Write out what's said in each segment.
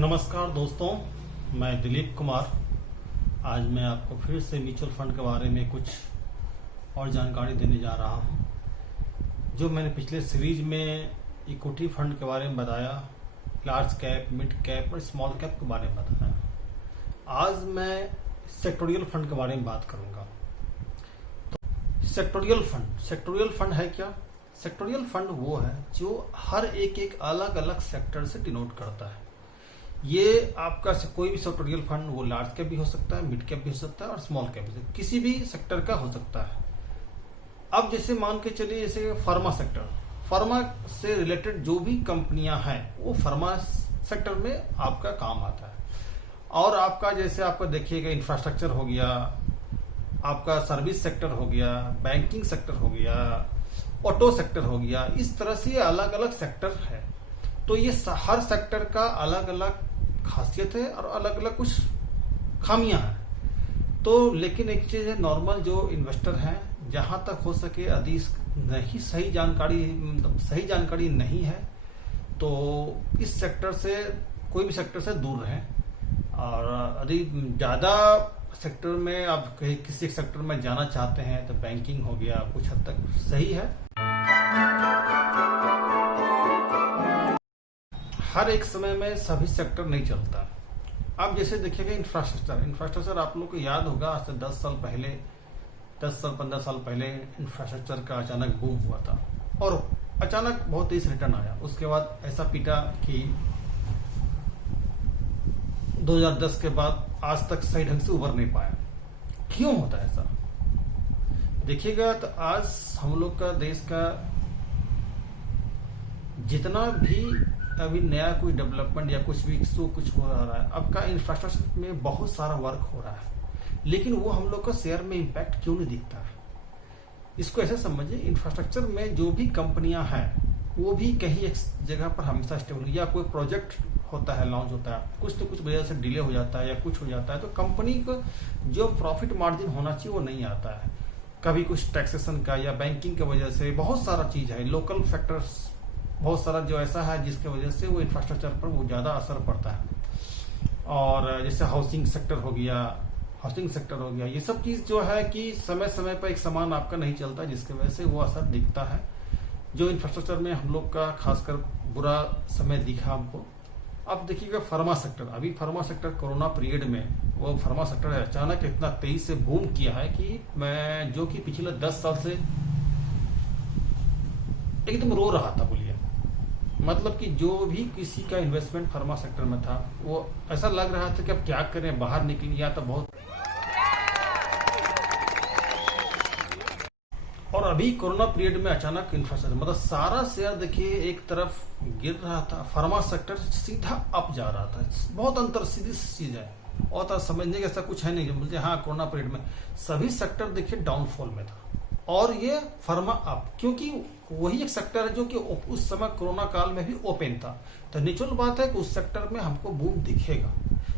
नमस्कार दोस्तों, मैं दिलीप कुमार। आज मैं आपको फिर से म्यूचुअल फंड के बारे में कुछ और जानकारी देने जा रहा हूं। जो मैंने पिछले सीरीज में इक्विटी फंड के बारे में बताया, लार्ज कैप, मिड कैप और स्मॉल कैप के बारे में बताया। आज मैं सेक्टोरियल फंड के बारे में बात करूंगा। तो सेक्टोरियल फंड है क्या? सेक्टोरियल फंड वो है जो हर एक अलग अलग सेक्टर से डिनोट करता है। ये आपका कोई भी सेक्टोरियल फंड वो लार्ज कैप भी हो सकता है, मिड कैप भी हो सकता है और स्मॉल कैप भी, किसी भी सेक्टर का हो सकता है। अब जैसे मान के चलिए, जैसे फार्मा सेक्टर, फार्मा से रिलेटेड जो भी कंपनियां हैं वो फार्मा सेक्टर में आपका काम आता है। और आपका जैसे आपका देखिएगा, इंफ्रास्ट्रक्चर हो गया, आपका सर्विस सेक्टर हो गया, बैंकिंग सेक्टर हो गया, ऑटो सेक्टर हो गया, इस तरह से अलग अलग सेक्टर है। तो ये हर सेक्टर का अलग अलग खासियत है और अलग अलग कुछ खामियां हैं। तो लेकिन एक चीज है, नॉर्मल जो इन्वेस्टर हैं, जहां तक हो सके यदि सही जानकारी नहीं है तो इस सेक्टर से, कोई भी सेक्टर से दूर रहें। और यदि ज्यादा सेक्टर में आप किसी सेक्टर में जाना चाहते हैं तो बैंकिंग हो गया, कुछ हद तक सही है। हर एक समय में सभी सेक्टर नहीं चलता। अब जैसे देखिएगा, इंफ्रास्ट्रक्चर आप लोग को याद होगा, आज से 10 साल पहले, 15 साल पहले इंफ्रास्ट्रक्चर का अचानक बूम हुआ था और अचानक बहुत तेज रिटर्न आया। उसके बाद ऐसा पीटा कि 2010 के बाद आज तक सही ढंग से उभर नहीं पाया। क्यों होता है ऐसा? देखिएगा तो आज हम लोग का देश का जितना भी अभी नया कोई डेवलपमेंट या कुछ भी कुछ हो रहा है, अब का इंफ्रास्ट्रक्चर में बहुत सारा वर्क हो रहा है, लेकिन वो हम लोग का शेयर में इम्पैक्ट क्यों नहीं दिखता है? इसको ऐसे समझिए, इंफ्रास्ट्रक्चर में जो भी कंपनियां हैं वो भी कहीं एक जगह पर हमेशा स्टेबल, या कोई प्रोजेक्ट होता है, लॉन्च होता है, कुछ तो कुछ वजह से डिले हो जाता है या कुछ हो जाता है, तो कंपनी को जो प्रॉफिट मार्जिन होना चाहिए वो नहीं आता है। कभी कुछ टैक्सेशन का या बैंकिंग की वजह से बहुत सारा चीज है, लोकल फैक्टर्स बहुत सारा जो ऐसा है जिसके वजह से वो इंफ्रास्ट्रक्चर पर वो ज्यादा असर पड़ता है। और जैसे हाउसिंग सेक्टर हो गया, ये सब चीज जो है कि समय समय पर एक समान आपका नहीं चलता, जिसकी वजह से वो असर दिखता है। जो इंफ्रास्ट्रक्चर में हम लोग का खासकर बुरा समय दिखा हमको। अब देखिएगा फार्मा सेक्टर, अभी फार्मा सेक्टर कोरोना पीरियड में वो फार्मा सेक्टर अचानक इतना तेजी से बूम किया है कि मैं, जो कि पिछले 10 साल से एकदम रो रहा था, बोलिए। मतलब कि जो भी किसी का इन्वेस्टमेंट फार्मा सेक्टर में था, वो ऐसा लग रहा था कि अब क्या करें, बाहर निकल गया तो बहुत। और अभी कोरोना पीरियड में अचानक इंफ्रास्ट्रक्चर, मतलब सारा शेयर देखिए एक तरफ गिर रहा था, फार्मा सेक्टर सीधा अप जा रहा था। बहुत अंतर, सीधी चीज है और तो समझने का ऐसा कुछ है नहीं जो बोलते हाँ कोरोना पीरियड में सभी सेक्टर देखिए डाउनफॉल में था और ये फार्मा अप, क्योंकि वही एक सेक्टर है जो कि उस समय कोरोना काल में भी ओपन था। तो नेचुरल बात है कि उस सेक्टर में हमको बूम दिखेगा,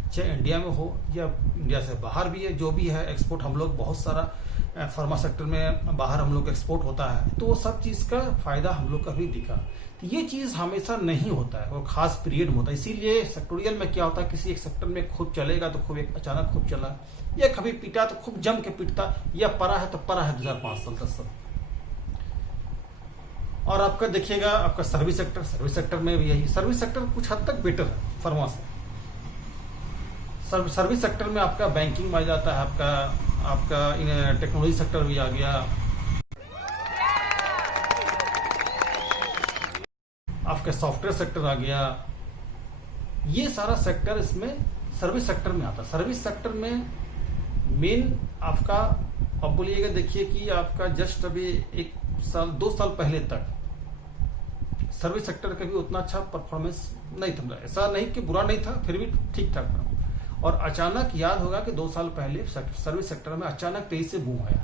चाहे इंडिया में हो या इंडिया से बाहर भी है, जो भी है एक्सपोर्ट, हम लोग बहुत सारा फार्मा सेक्टर में बाहर हम लोग एक्सपोर्ट होता है, तो वो सब चीज का फायदा हम लोग का भी दिखा। तो ये चीज हमेशा नहीं होता है और खास पीरियड में होता है। इसीलिए सेक्टोरियल में क्या होता है, किसी एक सेक्टर में खूब चलेगा तो खूब, एक अचानक खूब चला, या कभी पीटा तो खूब जम के पीटता, या परा है तो परा है 2005 साल 10 साल। और आपका देखिएगा, आपका सर्विस सेक्टर में भी यही, सर्विस सेक्टर कुछ हद तक बेटर है फार्मा से। सर्विस सेक्टर में आपका बैंकिंग आ जाता है, आपका टेक्नोलॉजी सेक्टर भी आ गया, आपका सॉफ्टवेयर सेक्टर आ गया, ये सारा सेक्टर इसमें सर्विस सेक्टर में आता है। सर्विस सेक्टर में मेन आपका, अब बोलिएगा देखिए कि आपका जस्ट अभी 1 साल 2 साल पहले तक सर्विस सेक्टर का भी उतना अच्छा परफॉर्मेंस नहीं था। ऐसा नहीं कि बुरा नहीं था, फिर भी ठीक ठाक था। और अचानक याद होगा कि 2 साल पहले सर्विस सेक्टर में अचानक तेजी से बूम आया।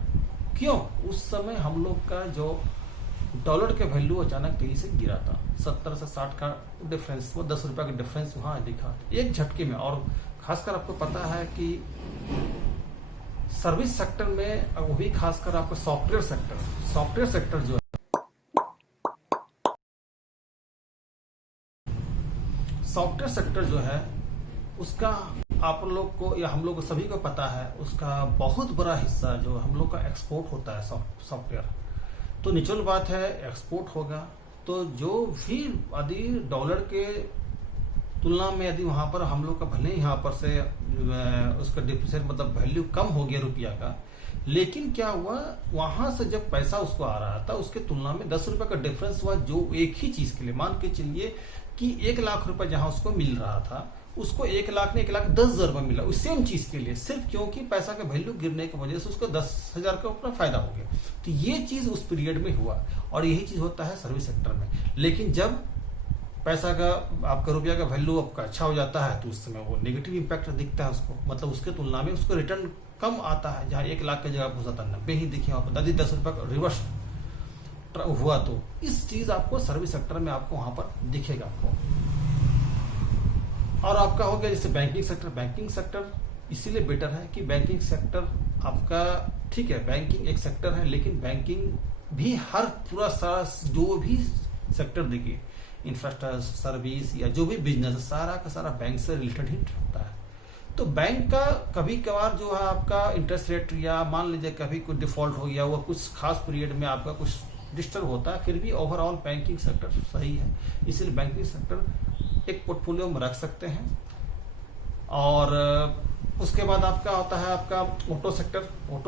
क्यों? उस समय हम लोग का जो डॉलर के वैल्यू अचानक तेजी से गिरा था, 70 से 60 का डिफरेंस, वो 10 रुपया का डिफरेंस वहां दिखा एक झटके में। और खासकर आपको पता है कि सर्विस सेक्टर में, वो भी खासकर आपका सॉफ्टवेयर सेक्टर जो है, सॉफ्टवेयर सेक्टर जो है उसका आप लोग को या हम लोग को सभी को पता है, उसका बहुत बड़ा हिस्सा जो हम लोग का एक्सपोर्ट होता है सॉफ्टवेयर। तो नेचुरल बात है एक्सपोर्ट होगा, तो जो भी यदि डॉलर के तुलना में यदि वहां पर हम लोग का भले यहाँ पर से उसका डिप्रिसिएट मतलब वैल्यू कम हो गया रुपया का, लेकिन क्या हुआ वहां से जब पैसा उसको आ रहा था उसके तुलना में 10 रुपए का डिफरेंस हुआ, जो एक ही चीज के लिए मान के चलिए कि 1 लाख रुपए जहां उसको मिल रहा था उसको 1 लाख ने 1,10,000 रुपए मिला उस सेम चीज के लिए, सिर्फ क्योंकि पैसा का वैल्यू गिरने की वजह से उसको 10,000 का अपना फायदा हो गया। तो ये चीज उस पीरियड में हुआ और यही चीज होता है सर्विस सेक्टर में। लेकिन जब पैसा का आपका रुपया का वैल्यू आपका अच्छा हो जाता है तो उस समय वो नेगेटिव इंपैक्ट दिखता है उसको, मतलब उसके तुलना में उसको रिटर्न कम आता है। जहां 1 लाख की जगह हो जाता है 90 ही, देखिए आप बता दी 10 रुपए का रिवर्स हुआ, तो इस चीज आपको सर्विस सेक्टर में आपको वहां पर दिखेगा आपको। और आपका हो गया जैसे बैंकिंग सेक्टर इसीलिए बेटर है कि बैंकिंग सेक्टर आपका ठीक है, बैंकिंग एक सेक्टर है, लेकिन बैंकिंग भी हर पूरा सारा जो भी सेक्टर देखिए इंफ्रास्ट्रक्चर सर्विस या जो भी बिजनेस सारा का सारा बैंक से रिलेटेड ही होता है। तो बैंक का कभी कभार जो है आपका इंटरेस्ट रेट या मान लीजिए कभी कुछ डिफॉल्ट हो गया, वो कुछ खास पीरियड में आपका कुछ डिस्टर्ब होता है, फिर भी ओवरऑल बैंकिंग सेक्टर सही है, इसलिए बैंकिंग सेक्टर एक पोर्टफोलियो में रख सकते हैं। और उसके बाद आपका होता है आपका ऑटो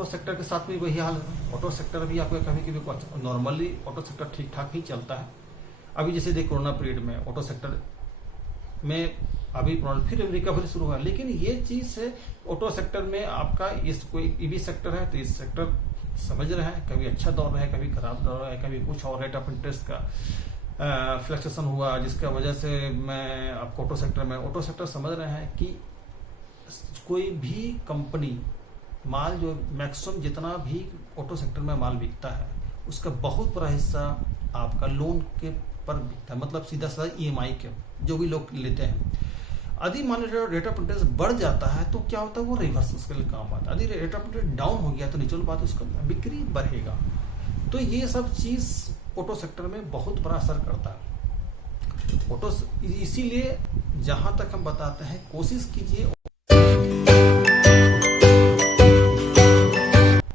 सेक्टर के साथ भी वही हाल है। ऑटो सेक्टर भी आपका कभी कभी नॉर्मली ऑटो सेक्टर ठीक ठाक ही चलता है। अभी जैसे देखिए कोरोना पीरियड में ऑटो सेक्टर में अभी फिर रिकवरी शुरू हुआ, लेकिन ये चीज है ऑटो सेक्टर में आपका इस कोई ईवी सेक्टर है तो इस सेक्टर समझ रहे हैं, कभी अच्छा दौर रहा है कभी खराब दौर रहा है, कभी कुछ और रेट ऑफ इंटरेस्ट का फ्लक्चुएशन हुआ जिसका वजह से मैं आपको ऑटो सेक्टर समझ रहे हैं कि कोई भी कंपनी माल जो मैक्सिमम जितना भी ऑटो सेक्टर में माल बिकता है उसका बहुत बड़ा हिस्सा आपका लोन के पर बिकता है, मतलब सीधा EMI के जो भी लोग लेते हैं। यदि मान लीजिए रेट ऑफ इंटरेस्ट बढ़ जाता है तो क्या होता है वो रिवर्स उसके लिए काम आता है। यदि रेट ऑफ इंटरेस्ट डाउन हो गया तो नेचुरल बात उसका बिक्री बढ़ेगा। तो ये सब चीज ऑटो सेक्टर में बहुत बड़ा असर करता है। इसीलिए जहां तक हम बताते हैं कोशिश कीजिए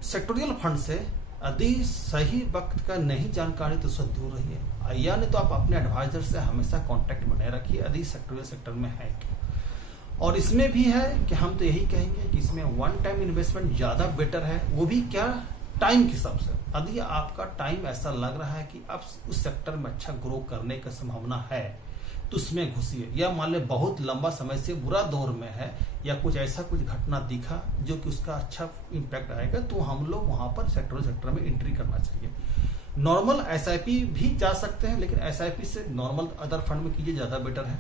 सेक्टोरियल फंड से यदि सही वक्त का नहीं जानकारी तो उससे दूर रहिए, या नहीं तो आप अपने एडवाइजर से हमेशा कांटेक्ट बनाए रखिए यदि सेक्टोरियल सेक्टर में है। और इसमें भी है कि हम तो यही कहेंगे कि इसमें वन टाइम इन्वेस्टमेंट ज्यादा बेटर है, वो भी क्या टाइम के हिसाब से। यदि आपका टाइम ऐसा लग रहा है कि अब उस सेक्टर में अच्छा ग्रो करने की संभावना है तो उसमें घुसिए, या मान ले बहुत लंबा समय से बुरा दौर में है या कुछ ऐसा कुछ घटना दिखा जो कि उसका अच्छा इम्पैक्ट आएगा तो हम लोग वहां पर सेक्टर में एंट्री करना चाहिए। नॉर्मल SIP भी जा सकते हैं, लेकिन SIP से नॉर्मल अदर फंड में कीजिए ज्यादा बेटर है।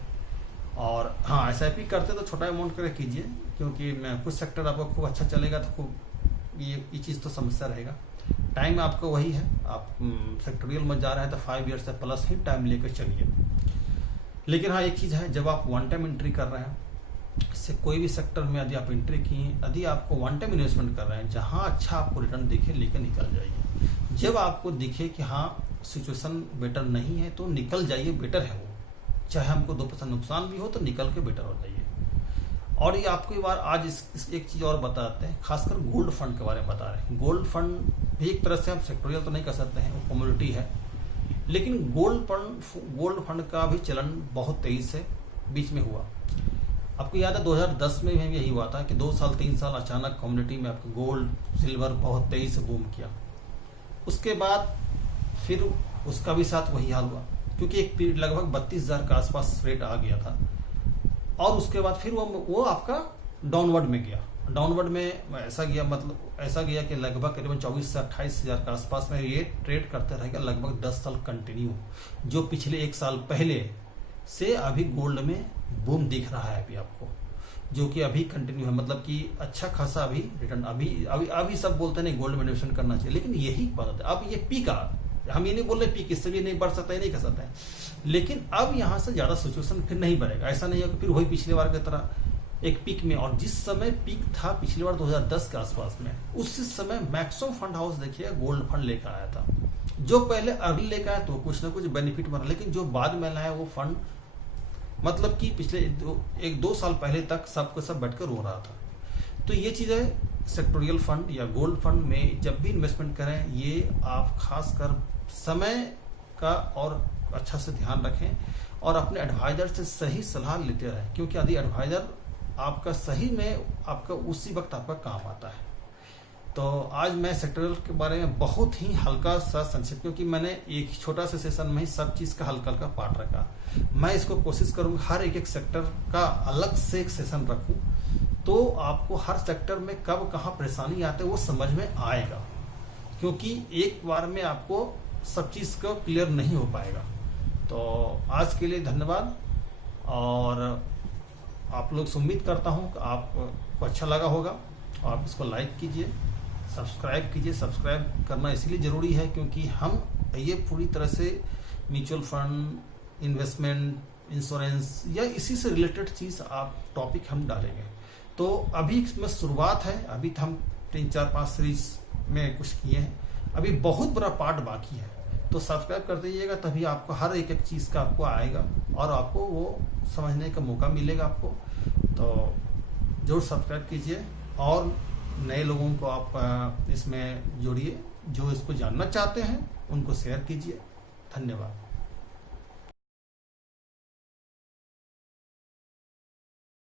और हाँ SIP करते तो छोटा अमाउंट करके कीजिए, क्योंकि कुछ सेक्टर आपको खूब अच्छा चलेगा तो खूब ये चीज तो समस्या रहेगा। टाइम आपको वही है, आप सेक्टोरियल में जा रहे हैं तो 5 ईयर से प्लस ही टाइम लेकर चलिए। लेकिन हाँ एक चीज है, जब आप वन टाइम एंट्री कर रहे हैं से कोई भी सेक्टर में यदि आप एंट्री किए, यदि आपको वन टाइम इन्वेस्टमेंट कर रहे हैं जहां अच्छा आपको रिटर्न दिखे लेकर निकल जाइए। जब आपको दिखे कि हाँ सिचुएशन बेटर नहीं है तो निकल जाइए, बेटर है वो, चाहे हमको 2% नुकसान भी हो तो निकल के बेटर हो जाइए। और ये आपको एक बार आज एक चीज और बताते हैं, खासकर गोल्ड फंड के बारे में बता रहे हैं। गोल्ड फंड भी एक तरह से हम सेक्टोरियल तो नहीं कर सकते हैं, वो कम्युनिटी है, लेकिन गोल्ड फंड का भी चलन बहुत तेजी से बीच में हुआ। आपको याद है 2010 में भी यही हुआ था कि 2 साल 3 साल अचानक कम्युनिटी में आपको गोल्ड सिल्वर बहुत तेजी से बूम किया। उसके बाद फिर उसका भी साथ वही हाल हुआ, क्योंकि एक पीरियड लगभग 32,000 के आसपास रेट आ गया था। और उसके बाद फिर वो आपका डाउनवर्ड में गया। डाउनवर्ड में ऐसा गया कि लगभग करीबन 24 से 28,000 के आसपास में ये ट्रेड करते रहेगा लगभग 10 साल कंटिन्यू, जो पिछले 1 साल पहले से अभी गोल्ड में बूम दिख रहा है अभी आपको, जो कि अभी कंटिन्यू है, मतलब कि अच्छा खासा अभी रिटर्न अभी सब बोलते हैं नहीं गोल्ड में इन्वेस्टमेंट करना चाहिए, लेकिन यही बात है अब ये पीक हम ये नहीं बोल रहे पीक इससे भी नहीं बढ़ सकता है, नहीं कर सकता है, लेकिन अब यहां से ज्यादा सिचुएशन फिर नहीं बढ़ेगा। ऐसा नहीं है कि फिर वही पिछले बार की तरह एक पीक में, और जिस समय पीक था पिछली बार 2010 के आसपास में, उस समय मैक्सिमम फंड हाउस देखिए गोल्ड फंड लेकर आया था। जो पहले अर्ली लेकर आया तो कुछ ना कुछ बेनिफिट बना, लेकिन जो बाद में लाया वो फंड मतलब कि पिछले 1-2 साल पहले तक सबको सब बैठकर रो रहा था। तो ये चीज़ें सेक्टोरियल फंड या गोल्ड फंड में जब भी इन्वेस्टमेंट करें, ये आप खासकर समय का और अच्छा से ध्यान रखें और अपने एडवाइजर से सही सलाह लेते रहें, क्योंकि यदि एडवाइजर आपका सही में आपका उसी वक्त आपका काम आता है। तो आज मैं सेक्टोरियल के बारे में बहुत ही हल्का सा संक्षिप्त, क्योंकि मैंने एक छोटा सा सेशन में ही सब चीज़ का हल्का हल्का पार्ट रखा। मैं इसको कोशिश करूँगा हर एक सेक्टर का अलग से एक सेशन रखूँ, तो आपको हर सेक्टर में कब कहाँ परेशानी आते है वो समझ में आएगा, क्योंकि एक बार में आपको सब चीज़ को क्लियर नहीं हो पाएगा। तो आज के लिए धन्यवाद, और आप लोग से उम्मीद करता हूँ कि आपको अच्छा लगा होगा। आप इसको लाइक कीजिए, सब्सक्राइब कीजिए। सब्सक्राइब करना इसलिए ज़रूरी है क्योंकि हम ये पूरी तरह से म्यूचुअल फंड, इन्वेस्टमेंट, इंश्योरेंस या इसी से रिलेटेड चीज़ आप टॉपिक हम डालेंगे। तो अभी इसमें शुरुआत है, अभी तो हम 3-4-5 सीरीज में कुछ किए हैं, अभी बहुत बड़ा पार्ट बाकी है। तो सब्सक्राइब कर दीजिएगा, तभी आपको हर एक चीज़ का आपको आएगा और आपको वो समझने का मौका मिलेगा आपको। तो जरूर सब्सक्राइब कीजिए और नए लोगों को आप इसमें जोड़िए, जो इसको जानना चाहते हैं उनको शेयर कीजिए। धन्यवाद।